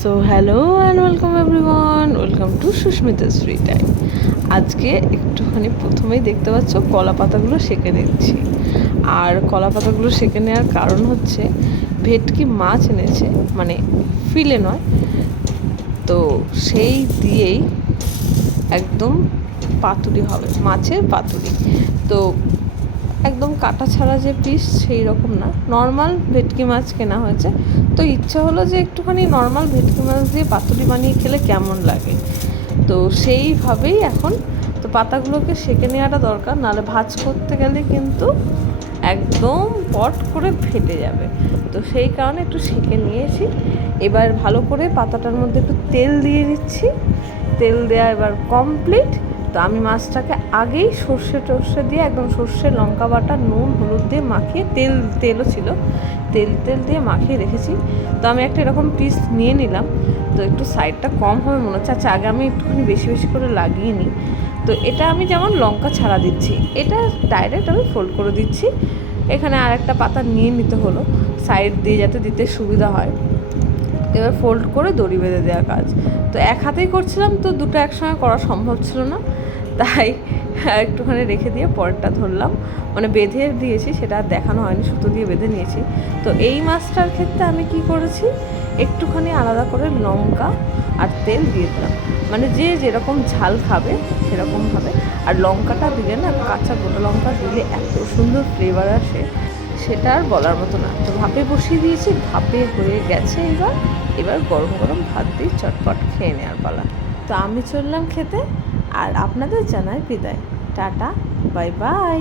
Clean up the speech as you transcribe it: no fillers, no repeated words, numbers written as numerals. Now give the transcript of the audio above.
So hello and welcome everyone, welcome to Susmita's free time. আজকে একটুখানি প্রথমেই দেখতে পাচ্ছ কলা পাতাগুলো সেঁকে নিচ্ছি। আর কলা পাতাগুলো সেঁকে নেওয়ার কারণ হচ্ছে ভেটকি মাছ এনেছে, মানে ফিলে নয়, তো সেই দিয়েই একদম পাতুরি হবে, মাছের পাতুরি। তো একদম কাটা ছাড়া যে পিস সেই রকম না, নর্মাল ভেটকি মাছ কেনা হয়েছে। তো ইচ্ছা হলো যে একটুখানি নর্মাল ভেটকি মাছ দিয়ে পাতুরি বানিয়ে খেলে কেমন লাগে, তো সেইভাবেই এখন তো পাতাগুলোকে সেঁকে নেওয়াটা দরকার, নাহলে ভাজ করতে গেলে কিন্তু একদম পট করে ফেটে যাবে। তো সেই কারণে একটু সেঁকে নিয়েছি। এবার ভালো করে পাতাটার মধ্যে একটু তেল দিয়ে দিচ্ছি। তেল দেওয়া এবার কমপ্লিট। তো আমি মাছটাকে আগেই সর্ষে দিয়ে একদম সর্ষে, লঙ্কা বাটা, নুন, হলুদ দিয়ে মাখিয়ে, তেলও ছিল, তেল দিয়ে মাখিয়ে রেখেছি। তো আমি একটা এরকম পিস নিয়ে নিলাম। তো একটু সাইডটা কম হবে মনে হচ্ছে, আচ্ছা আগে আমি একটুখানি বেশি বেশি করে লাগিয়ে নিই। তো এটা আমি যেমন লঙ্কা ছাড়া দিচ্ছি, এটা ডাইরেক্ট আমি ফোল্ড করে দিচ্ছি। এখানে আর একটা পাতা নিয়ে নিতে হলো সাইড দিয়ে, যাতে দিতে সুবিধা হয়। এবার ফোল্ড করে দড়ি বেঁধে দেওয়া কাজ। তো এক হাতেই করছিলাম, তো দুটো একসঙ্গে করা সম্ভব ছিল না, তাই একটুখানি রেখে দিয়ে পরেরটা ধরলাম, মানে বেঁধে দিয়েছি, সেটা আর দেখানো হয়নি, সুতো দিয়ে বেঁধে নিয়েছি। তো এই মাছটার ক্ষেত্রে আমি কি করেছি, একটুখানি আলাদা করে লঙ্কা আর তেল দিয়ে দিলাম, মানে যে যেরকম ঝাল খাবে সেরকমভাবে। আর লঙ্কাটা দিলে না, কাঁচা গোটা লঙ্কা দিলে এত সুন্দর ফ্লেভার আসে, সেটা আর বলার মতো না। তো ভাপে বসিয়ে দিয়েছি, ভাপে হয়ে গেছে। এবার গরম গরম ভাত দিয়ে চটপট খেয়ে নেওয়ার পালা। তো আমি চললাম খেতে, আর আপনাদের জানাই বিদায়। Tata, bye bye.